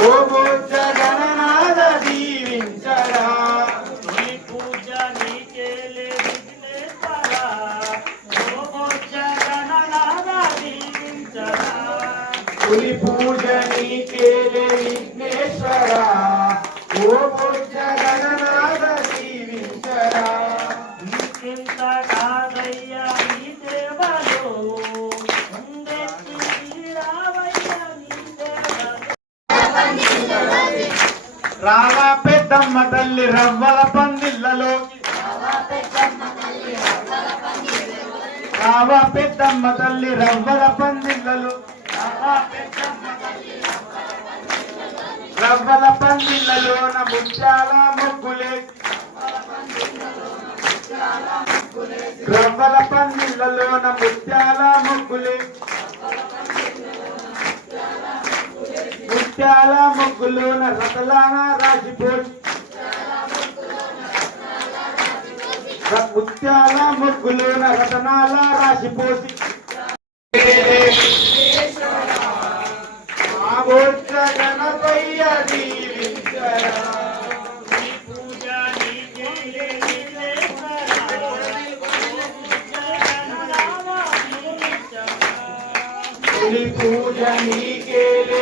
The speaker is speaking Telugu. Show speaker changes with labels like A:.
A: ఓ బొజ్జ గణనాథ దీవించరా.
B: తొలి పూజ నీకేలే విఘ్నేశ్వరా ఓ బొజ్జ గణనాథ దీవించరా.
A: తొలి పూజ నీకేలే విఘ్నేశ్వర. ఓ బొజ్జ గణనాథ దీవించరా.
B: ఇంకింత కాదయ్యా నీ సేవలో
A: రావా పెద్దమ్మ తల్లి రవ్వల పందిళ్ళలోకి రావా పెద్దమ్మ తల్లి రవ్వల పందిళ్ళలో. రవ్వల పందిళ్ళలోన ముత్యాల ముగ్గులే. రవ్వల పందిళ్ళలోన ముత్యాల ముగ్గులే. ముత్యాల మొగ్గులోన రతలాన రాసిపోయి ర- ముత్యాల మొగ్గులోన రతనాల రాసిపోసి ఆ బొజ్జ గణపయ్య దీవించరా
B: ఈ పూజ నీకేలే